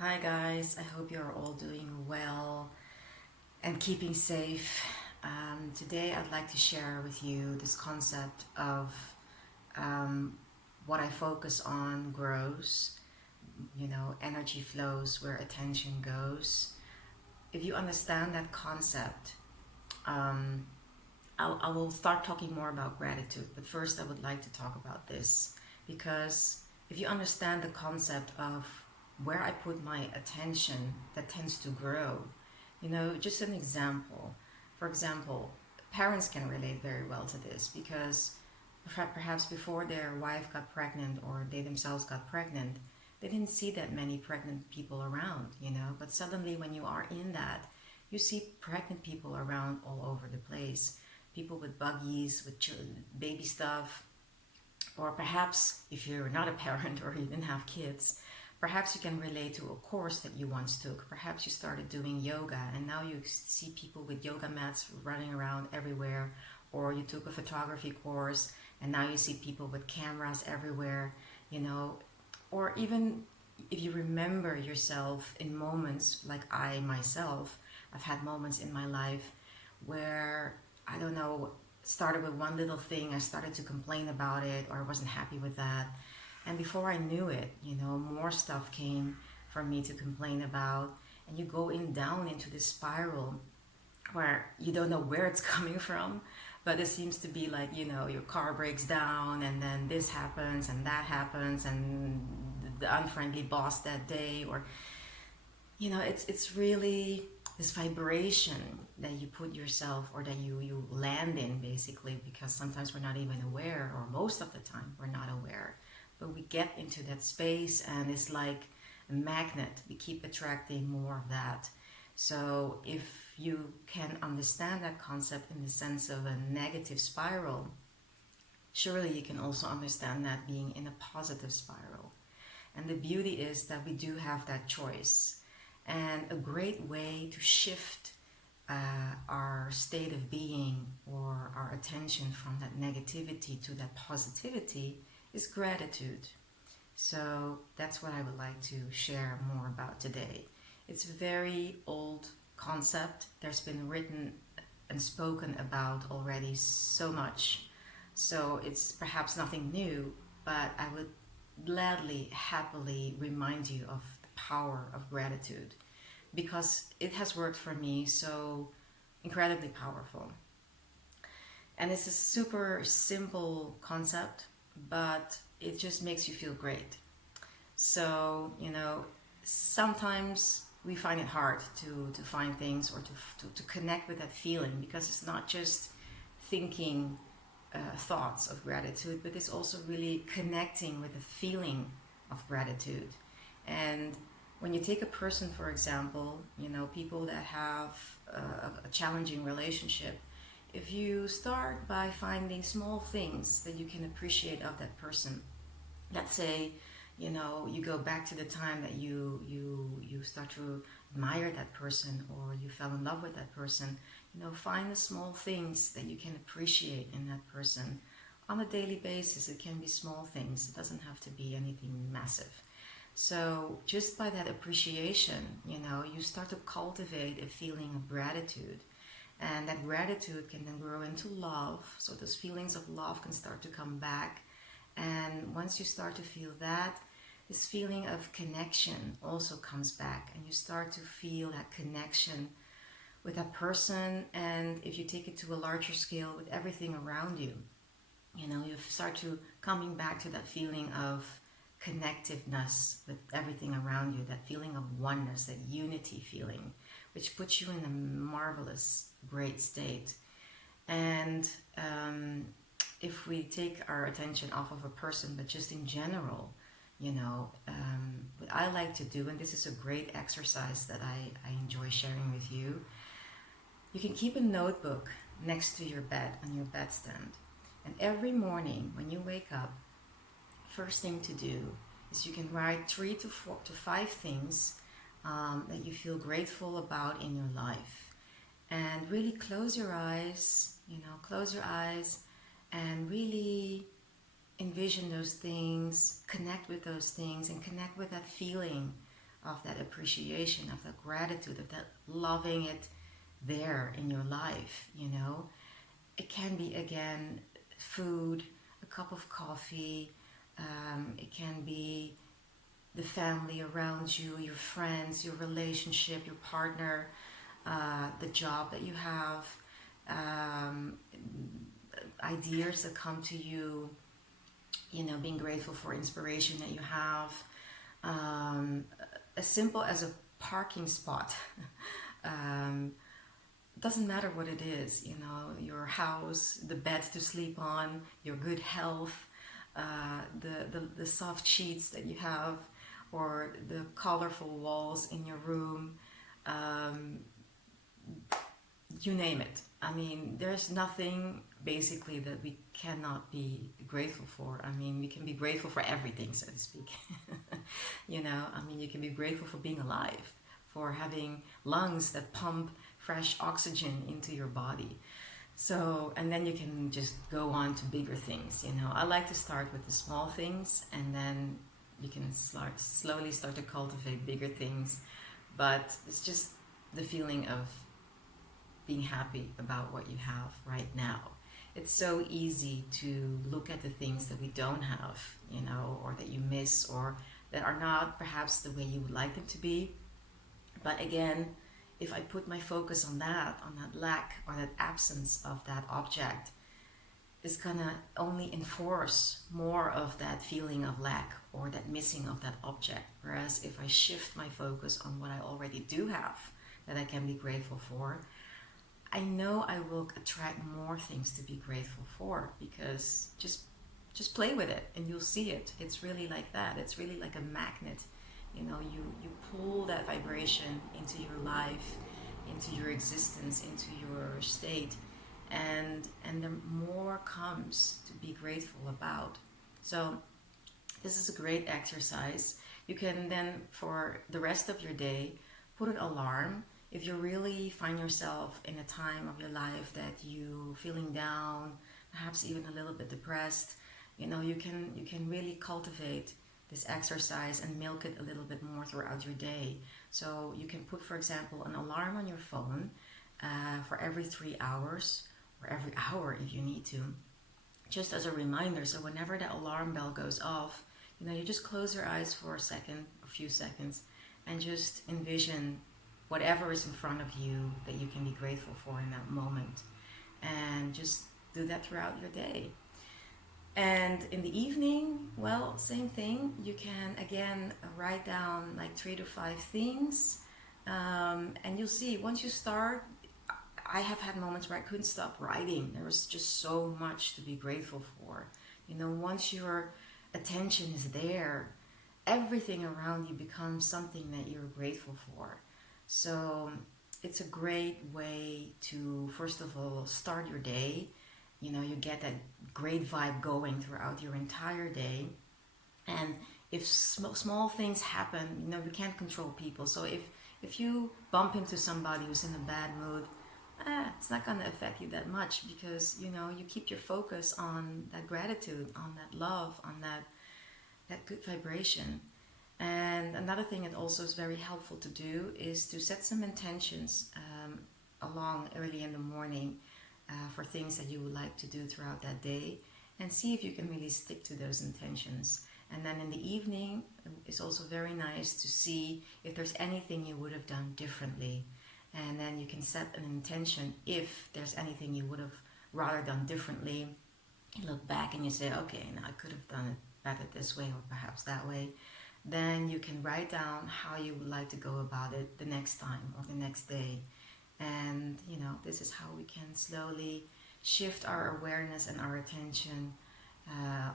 Hi guys, I hope you're all doing well and keeping safe. Today I'd like to share with you this concept of um, what I focus on grows, energy flows where attention goes. If you understand that concept, um, I will start talking more about gratitude, but first I would like to talk about this because if you understand the concept of where I put my attention, that tends to grow. Just an example. For example, parents can relate very well to this because perhaps before their wife got pregnant or they themselves got pregnant, they didn't see that many pregnant people around. But suddenly, when you are in that, you see pregnant people around all over the place. People with buggies, with baby stuff, or perhaps if you're not a parent or you didn't have kids, perhaps you can relate to a course that you once took. Perhaps you started doing yoga and now you see people with yoga mats running around everywhere, or you took a photography course and now you see people with cameras everywhere, you know, or even if you remember yourself in moments like I myself, I've had moments in my life where I don't know, started with one little thing, I started to complain about it or I wasn't happy with that. And before I knew it, more stuff came for me to complain about. And you go in down into this spiral where you don't know where it's coming from, but it seems to be like, your car breaks down and then this happens and that happens and the unfriendly boss that day, or it's really this vibration that you put yourself or that you land in, basically, because sometimes we're not even aware, or most of the time we're not aware, but we get into that space and it's like a magnet. We keep attracting more of that. So if you can understand that concept in the sense of a negative spiral, surely you can also understand that being in a positive spiral. And the beauty is that we do have that choice. And a great way to shift our state of being or our attention from that negativity to that positivity is gratitude. So that's what I would like to share more about today. It's a very old concept. There's been written and spoken about already so much. So it's perhaps nothing new, but I would gladly, happily remind you of the power of gratitude because it has worked for me so incredibly powerful. And it's a super simple concept, but it just makes you feel great. So, sometimes we find it hard to find things or to connect with that feeling because it's not just thinking thoughts of gratitude, but it's also really connecting with the feeling of gratitude. And when you take a person, for example, people that have a challenging relationship, if you start by finding small things that you can appreciate of that person, let's say, you go back to the time that you start to admire that person or you fell in love with that person, find the small things that you can appreciate in that person on a daily basis. It can be small things, it doesn't have to be anything massive. So just by that appreciation, you start to cultivate a feeling of gratitude. And that gratitude can then grow into love. So those feelings of love can start to come back. And once you start to feel that, this feeling of connection also comes back. And you start to feel that connection with that person. And if you take it to a larger scale with everything around you, you start to coming back to that feeling of connectiveness with everything around you, that feeling of oneness, that unity feeling, which puts you in a marvelous, great state. And if we take our attention off of a person, but just in general, what I like to do, and this is a great exercise that I enjoy sharing with you, you can keep a notebook next to your bed, on your bedstand. And every morning when you wake up, first thing to do is you can write 3 to 4 to 5 things that you feel grateful about in your life. And really close your eyes, and really envision those things, connect with those things, and connect with that feeling of that appreciation, of that gratitude, of that loving it there in your life, you know. It can be, again, food, a cup of coffee, it can be the family around you, your friends, your relationship, your partner, the job that you have, ideas that come to you, you know, being grateful for inspiration that you have, as simple as a parking spot. Doesn't matter what it is, you know, your house, the bed to sleep on, your good health, the soft sheets that you have, or the colorful walls in your room, you name it. I mean, there's nothing basically that we cannot be grateful for. I mean, we can be grateful for everything, so to speak. You know, I mean, you can be grateful for being alive, for having lungs that pump fresh oxygen into your body. So, and then you can just go on to bigger things, you know. I like to start with the small things, and then you can slowly start to cultivate bigger things. But it's just the feeling of being happy about what you have right now. It's so easy to look at the things that we don't have, you know, or that you miss, or that are not perhaps the way you would like them to be. But again, if I put my focus on that lack or that absence of that object, it's gonna only enforce more of that feeling of lack or that missing of that object. Whereas if I shift my focus on what I already do have that I can be grateful for, I know I will attract more things to be grateful for, because just play with it and you'll see it. It's really like that. It's really like a magnet. You know, you pull that vibration into your life, into your existence, into your state, and the more comes to be grateful about. So this is a great exercise. You can then, for the rest of your day, put an alarm. If you really find yourself in a time of your life that you feeling down, perhaps even a little bit depressed, you know, you can really cultivate this exercise and milk it a little bit more throughout your day. So you can put, for example, an alarm on your phone for every 3 hours, or every hour if you need to, just as a reminder. So whenever that alarm bell goes off, you know, you just close your eyes for a few seconds, and just envision whatever is in front of you that you can be grateful for in that moment. And just do that throughout your day. And in the evening, well, same thing. You can, again, write down like 3 to 5 things. And you'll see, once you start, I have had moments where I couldn't stop writing. There was just so much to be grateful for. You know, once your attention is there, everything around you becomes something that you're grateful for. So it's a great way to, first of all, start your day. You know, you get that great vibe going throughout your entire day. And if small things happen, you know, we can't control people. So if you bump into somebody who's in a bad mood, it's not going to affect you that much, because, you know, you keep your focus on that gratitude, on that love, on that good vibration. And another thing that also is very helpful to do is to set some intentions along early in the morning for things that you would like to do throughout that day, and see if you can really stick to those intentions. And then in the evening, it's also very nice to see if there's anything you would have done differently. And then you can set an intention if there's anything you would have rather done differently. You look back and you say, okay, now I could have done it better this way or perhaps that way. Then you can write down how you would like to go about it the next time or the next day. And, you know, this is how we can slowly shift our awareness and our attention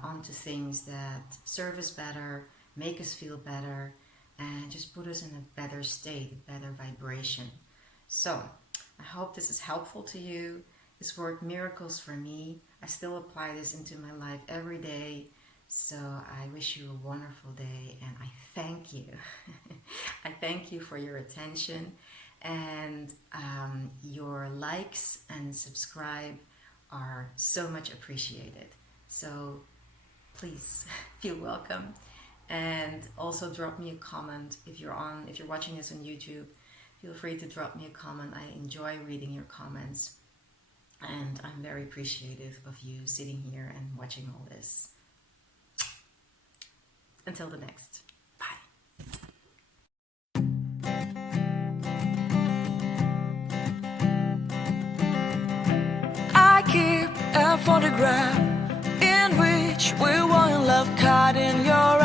onto things that serve us better, make us feel better, and just put us in a better state, a better vibration. So I hope this is helpful to you. It's worked miracles for me. I still apply this into my life every day. So I wish you a wonderful day, and I thank you. I thank you for your attention, and your likes and subscribe are so much appreciated. So please feel welcome, And also drop me a comment if you're watching this on YouTube. Feel free to drop me a comment. I enjoy reading your comments, and I'm very appreciative of you sitting here and watching all this. Until the next. Bye. I keep a photograph in which we were in love, caught in your